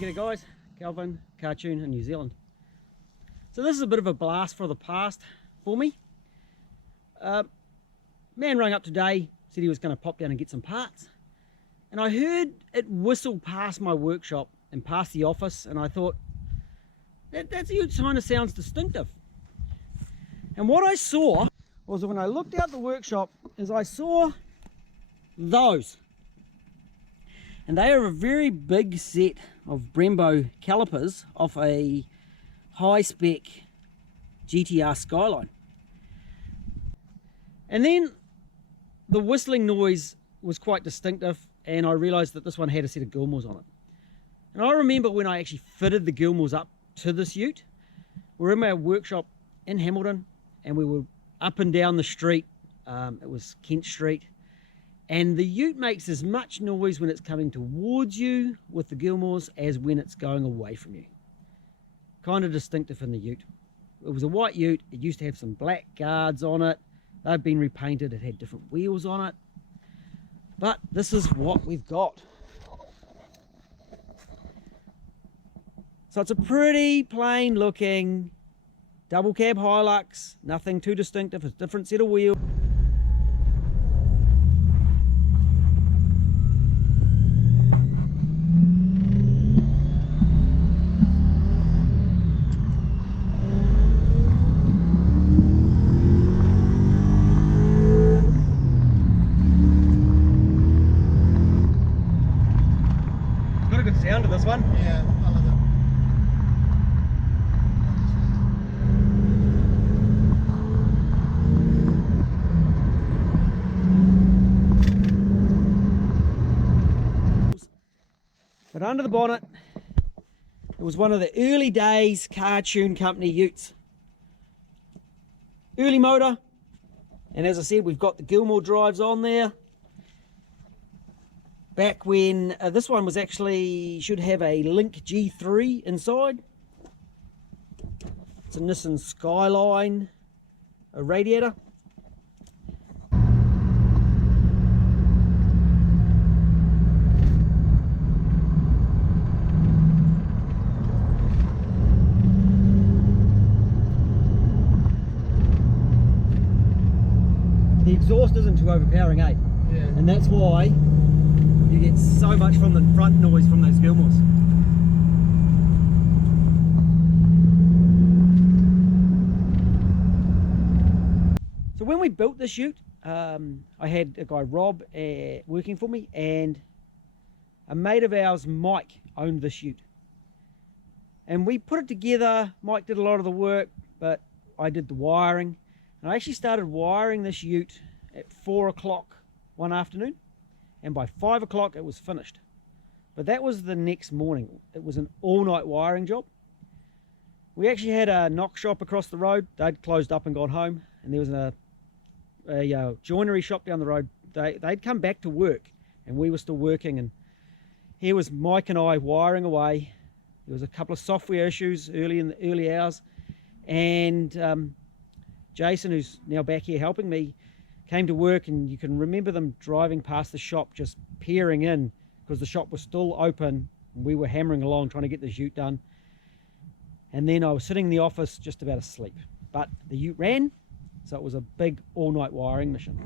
G'day guys, Calvin, Cartoon in New Zealand. So this is a bit of a blast for the past for me. Man rang up today, said he was going to pop down and get some parts. And I heard it whistle past my workshop and past the office, and I thought, that kind of sounds distinctive. And what I saw was when I looked out the workshop, is I saw those. And they are a very big set of Brembo calipers off a high-spec GTR Skyline. And then the whistling noise was quite distinctive, and I realised that this one had a set of Gilmers on it. And I remember when I actually fitted the Gilmers up to this ute, we were in my workshop in Hamilton, and we were up and down the street. It was Kent Street. And the ute makes as much noise when it's coming towards you with the Gilmers as when it's going away from you. Kind of distinctive in the ute. It was a white ute. It used to have some black guards on it. They've been repainted. It had different wheels on it. But this is what we've got. So it's a pretty plain looking double cab Hilux. Nothing too distinctive. It's a different set of wheels. Got a good sound to this one. Yeah, I love it. But under the bonnet, it was one of the early days Cartoon Company utes. Early motor, and as I said, we've got the Gilmer drives on there. Back when this one was actually, should have a Link G3 inside. It's a Nissan Skyline, a radiator. The exhaust isn't too overpowering, eh? Yeah. And that's why you get so much from the front noise from those Gilmers. So when we built this ute, I had a guy, Rob, working for me, and a mate of ours, Mike, owned this ute. And we put it together. Mike did a lot of the work, but I did the wiring. And I actually started wiring this ute at 4 o'clock one afternoon, and by 5 o'clock it was finished. But that was the next morning. It was an all-night wiring job. We actually had a knock shop across the road. They'd closed up and gone home, and there was a joinery shop down the road. They'd come back to work, and we were still working, and here was Mike and I wiring away. There was a couple of software issues early in the early hours, and Jason, who's now back here helping me, came to work, and you can remember them driving past the shop, just peering in, because the shop was still open, and we were hammering along trying to get this ute done. And then I was sitting in the office just about asleep. But the ute ran, so it was a big all-night wiring mission.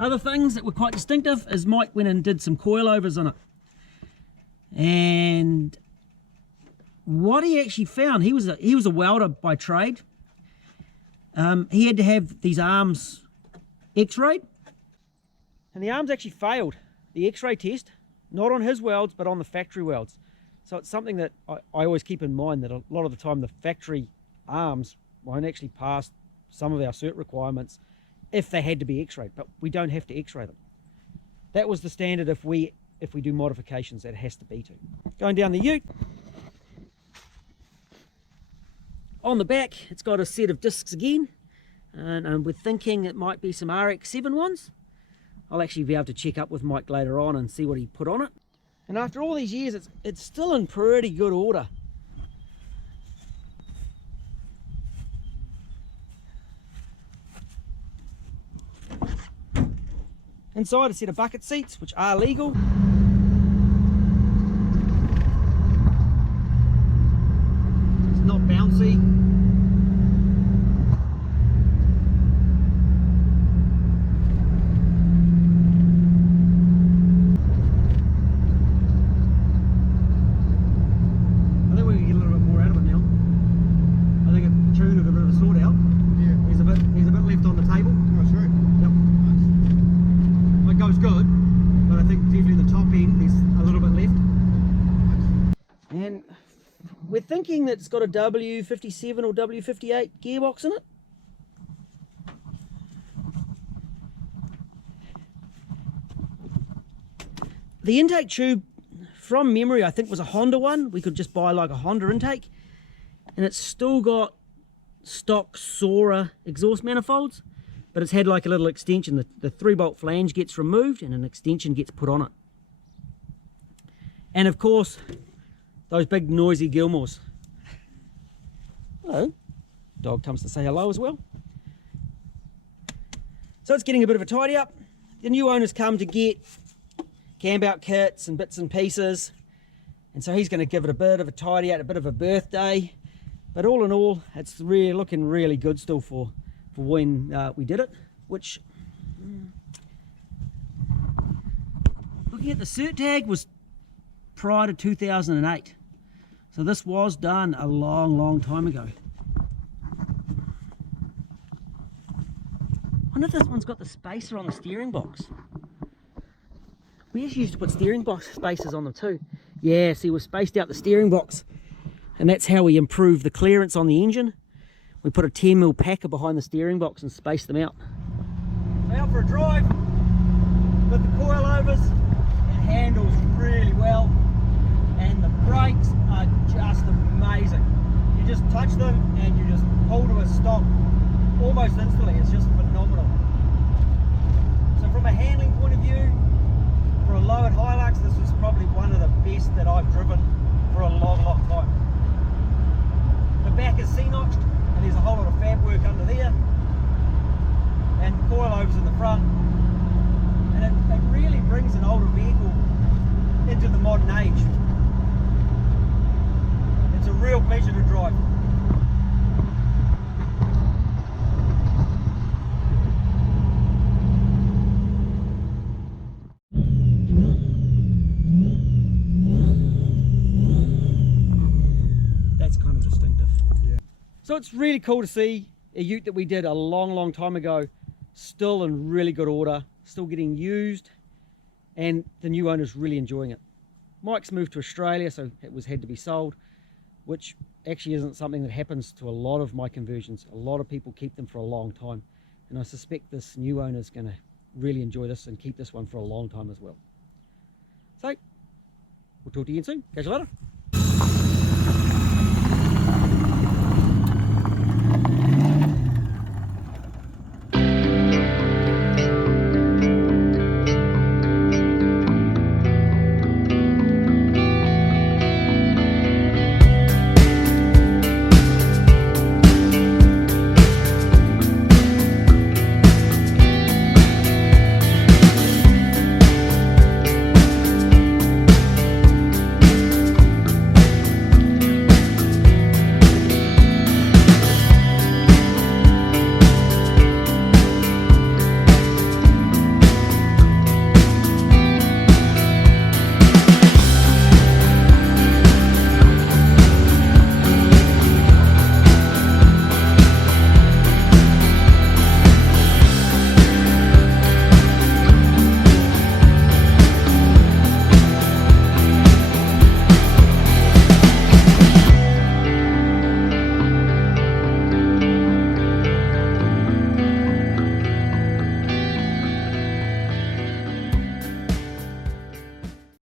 Other things that were quite distinctive is Mike went and did some coilovers on it. And what he actually found, he was a welder by trade. He had to have these arms x-rayed. And the arms actually failed the x-ray test, not on his welds, but on the factory welds. So it's something that I always keep in mind, that a lot of the time the factory arms won't actually pass some of our cert requirements if they had to be x-rayed, but we don't have to x-ray them. that was the standard. If we do modifications, that has to be to. Going down the ute. On the back, it's got a set of discs again, and we're thinking it might be some RX-7 ones. I'll actually be able to check up with Mike later on and see what he put on it. And after all these years, it's still in pretty good order. Inside a set of bucket seats, which are legal. It's not bouncy. I think we can get a little bit more out of it now. I think it tuned a bit of a sort out. Yeah. There's a bit left on the table. Oh, sure. Yep. It goes good, but I think definitely the top end there's a little bit left. And we're thinking that it's got a W57 or W58 gearbox in it. The intake tube, from memory, I think was a Honda one. We could just buy like a Honda intake, and it's still got stock Sora exhaust manifolds, but it's had like a little extension. The 3-bolt flange gets removed and an extension gets put on it. And of course, those big noisy Gilmers. Hello. Dog comes to say hello as well. So it's getting a bit of a tidy up. The new owners come to get camp out kits and bits and pieces, and so he's going to give it a bit of a tidy out, a bit of a birthday. But all in all, it's really looking really good still for when we did it. Which, looking at the cert tag, was prior to 2008. So this was done a long time ago. I wonder if this one's got the spacer on the steering box. We actually used to put steering box spacers on them too. Yeah, see, we've spaced out the steering box, and that's how we improve the clearance on the engine. We put a 10mm packer behind the steering box and space them out. Out for a drive with the coilovers. It handles really well, and the brakes are just amazing. You just touch them and you just pull to a stop almost instantly. It's just phenomenal. So from a handling point of view, for a lowered Hilux, this was probably one of the best that I've driven for a long time. The back is C-notched, and there's a whole lot of fab work under there, and coilovers in the front, and it really brings an older vehicle into the modern age. It's a real pleasure to drive. So it's really cool to see a ute that we did a long time ago still in really good order, still getting used, and the new owner's really enjoying it. Mike's moved to Australia, so it had to be sold, which actually isn't something that happens to a lot of my conversions. A lot of people keep them for a long time, and I suspect this new owner's going to really enjoy this and keep this one for a long time as well. So we'll talk to you again soon. Catch you later.